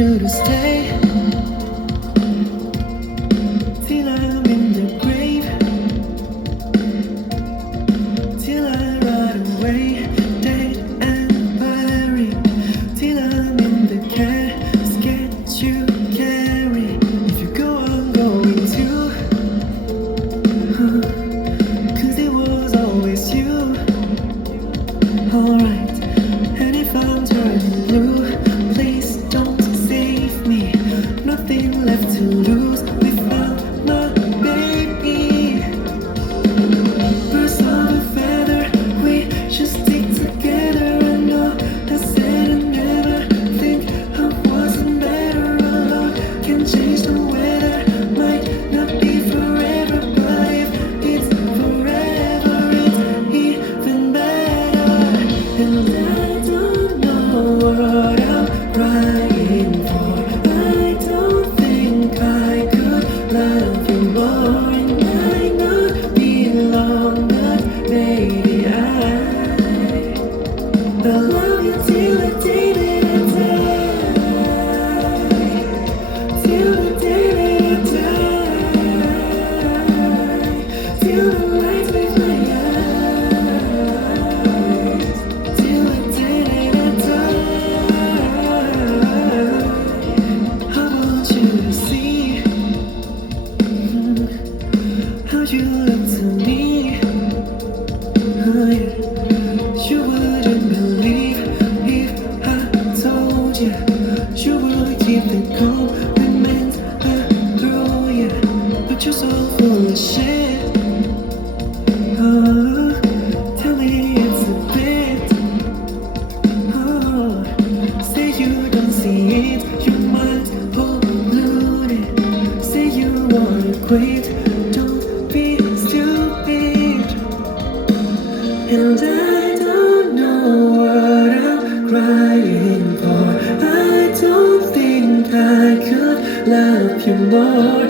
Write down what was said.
you to stay till I'm in the grave, till I rot away, dead and buried, till I'm in the casket you carry. If you go, I'm going to, 'cause it was always you. Alright, and if I'm turning blue, please don't save me. Nothing left to lose. We found my baby. Birds of a feather, we should stick together. I know I said I never think I wasn't better. Alone can change the weather. Might not be forever, but if it's forever, it's even better. And I don't know what I'm crying for. I don't think I could love you more. And I know belong, but maybe I'll love you till the day that I die. Till the day that I die. Till the lights leave my eyes. Till the day that I die. I want you to see how you look to me. Oh, yeah. You wouldn't believe if I told you. You would keep the compliment I throw you, but you're so full of shit. Oh, tell me it's a bit. Oh, say you don't see it, you might pollute it. Say you wanna quit, don't be stupid. And I don't know what I'm crying for. I don't think I could love you more.